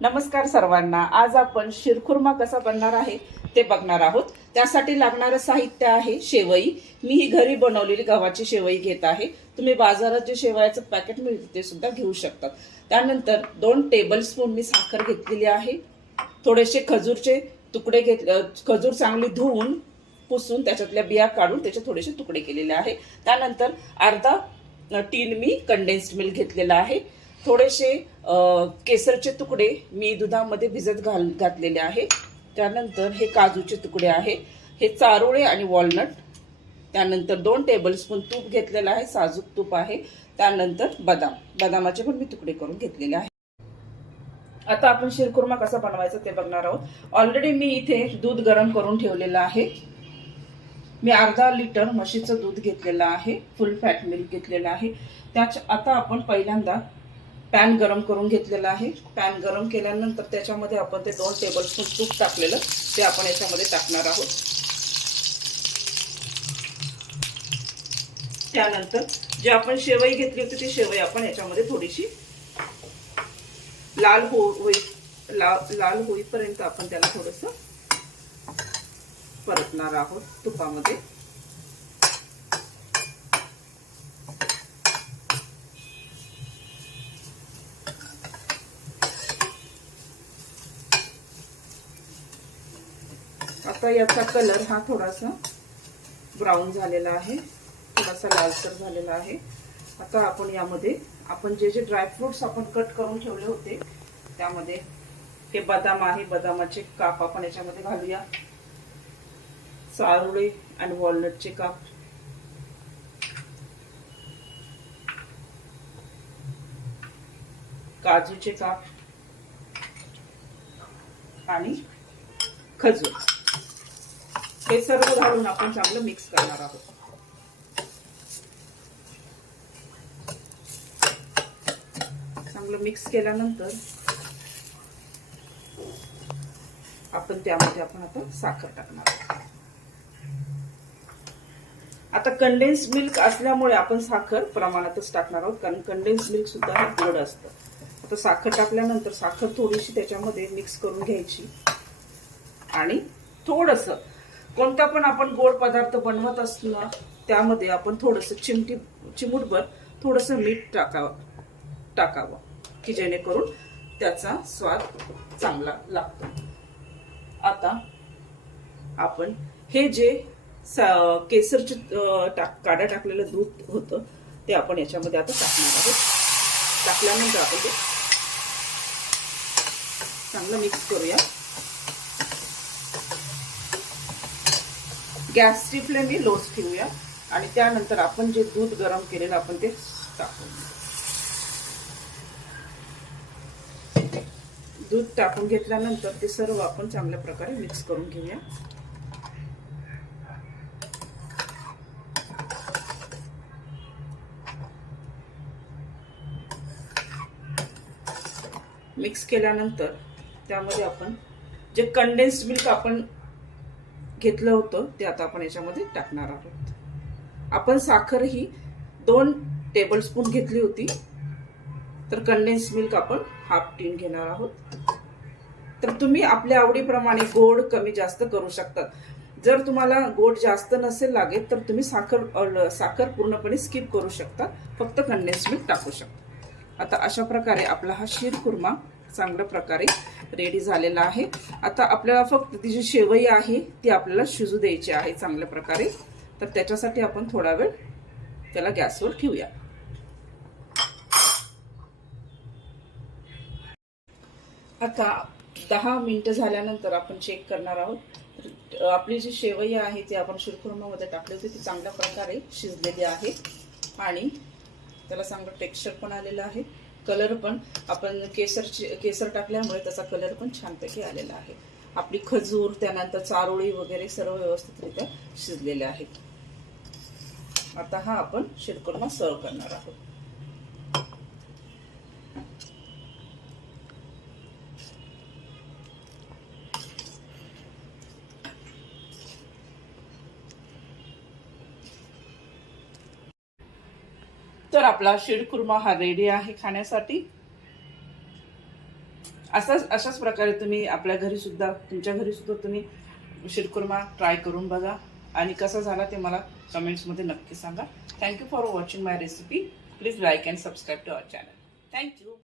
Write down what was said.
नमस्कार सर्वांना। आज आपण शिरखुर्मा कसा बनणार आहे ते बघणार आहोत। त्यासाठी लागणारे साहित्य आहे शेवई। मी ही घरी बनवलेली गव्हाची शेवई घेत आहे। तुम्ही बाजारात जे शेवयाचं पॅकेट मिळते ते सुद्धा घेऊ शकता। त्यानंतर 2 टेबलस्पून मी साखर घेतलेली आहे। थोडेसे खजूरचे तुकडे खजूर चांगले धुवून पुसून त्याच्यातल्या बिया काढून त्याचे थोडेसे तुकडे केलेले आहे। त्यानंतर अर्धा टीन मी कंडेन्स्ड मिल्क घेतलेला आहे। थोडेसे केसरचे तुकडे मी दुधामध्ये भिजत घातलेले आहे। त्यानंतर हे काजूचे तुकडे आहे, हे चारोळे आणि वॉलनट। त्यानंतर 2 टेबलस्पून तूप घेतलेलं आहे, साजूक तूप आहे। त्यानंतर बदामाचे पण मी तुकडे करून घेतलेले आहे। आता आपण शिरखुर्मा कसा बनवायचा ते बघणार आहोत। ऑलरेडी मी इथे दूध गरम करून ठेवलेलं आहे। मी अर्धा लिटर म्हशीचं दूध घेतलेलं आहे, फुल फॅट मिल्क घेतलेलं आहे। आता आपण पहिल्यांदा पॅन गरम करून घेतलेला आहे। पॅन गरम केल्यानंतर त्याच्यामध्ये आपण ते 2 टेबलस्पून तूप टाकलेलं ते आपण याच्यामध्ये टाकणार आहोत। त्यानंतर जे आपण शेवई घेतली होती ती शेवई आपण याच्यामध्ये थोडीशी लाल होईपर्यंत आपण त्याला थोडंसं परतणार आहोत तुपामध्ये। आता याचा कलर हा थोडासा ब्राऊन झालेला आहे, थोडासा लालसर झालेला आहे। आता आपण यामध्ये आपण जे ड्रायफ्रुट्स आपण कट करून ठेवले होते त्यामध्ये हे बदाम आहे, बदामाचे काप आपण याच्यामध्ये घालूया। चारोळे आणि वॉलनटचे काप, काजूचे काप आणि खजूर, हे सर्व घालून आपण चांगलं मिक्स करणार आहोत। चांगलं मिक्स केल्यानंतर आपण त्यामध्ये आता साखर टाकणार आहोत। आता कंडेन्स मिल्क असल्यामुळे आपण साखर प्रमाणातच टाकणार आहोत, कारण कंडेन्स मिल्क सुद्धा हे गोड असतं। आता साखर टाकल्यानंतर साखर थोडीशी त्याच्यामध्ये मिक्स करून घ्यायची आणि थोडंसं कोणता पण आपण गोड पदार्थ बनवत असलो त्यामध्ये आपण थोडंसं चिमूटभर थोडंसं मीठ टाकावं की जेणेकरून त्याचा स्वाद चांगला लागतो। आता आपण हे जे केसरचे काढा टाकलेलं दूध होतं ते आपण याच्यामध्ये आता टाकणार आहोत। टाकल्यानंतर आपण ते चांगलं मिक्स करूया। गॅसची फ्लेम ही लोच ठेवूया आणि त्यानंतर आपण जे दूध गरम केलेलं आपण ते टाकू। दूध टाकून घेतल्यानंतर ते सर्व आपण चांगल्या प्रकारे मिक्स करून घेऊया। मिक्स केल्यानंतर त्यामध्ये आपण जे कंडेन्स्ड मिल्क आपण घेतलं होतं ते आता आपण याच्यामध्ये टाकणार आहोत। आपण साखर ही 2 टेबलस्पून घेतली होती, तर कंडेन्स्ड मिल्क आपण हाफ टीन घेणार आहोत। तर तुम्ही आपल्या आवडीप्रमाणे गोड कमी जास्त करू शकता। जर तुम्हाला गोड जास्त नसेल लागेल तर तुम्ही साखर पूर्णपणे स्किप करू शकता, फक्त कंडेन्स्ड मिल्क टाकू शकता। आता अशा प्रकारे आपला हा शिरखुर्मा चांगल्या प्रकारे रेडी झालेला आहे। आता आपल्याला फक्त ती जी शेवई आहे ती आपल्याला शिजू द्यायची आहे चांगल्या प्रकारे, तर त्याच्यासाठी आपण थोडा वेळ त्याला गॅसवर ठेवूया। आता 10 मिनिटं झाल्यानंतर आपण चेक करणार आहोत। आपली जी शेवई आहे ती आपण शिरखुर्मामध्ये टाकली होती ती चांगल्या प्रकारे शिजलेली आहे आणि त्याला चांगलं टेक्स्चर पण आलेलं आहे। कलर पण आपण केसर टाकल्यामुळे त्याचा कलर पण छानपैकी आलेला आहे। आपली खजूर त्यानंतर चारोळी वगैरे सर्व व्यवस्थितरित्या शिजलेले आहेत। आता हा आपण शिरखुर्मा सर्व करणार आहोत। तर आपला शिरखुर्मा हा रेडी आहे खाण्यासाठी। अशाच प्रकारे तुम्ही आपल्या घरी सुद्धा, तुमच्या घरी सुद्धा तुम्ही शिरखुर्मा ट्राय करून बघा आणि कसा झाला ते मला कमेंट्समध्ये नक्की सांगा. Thank you for watching my recipe. Please like and subscribe to our channel. Thank you.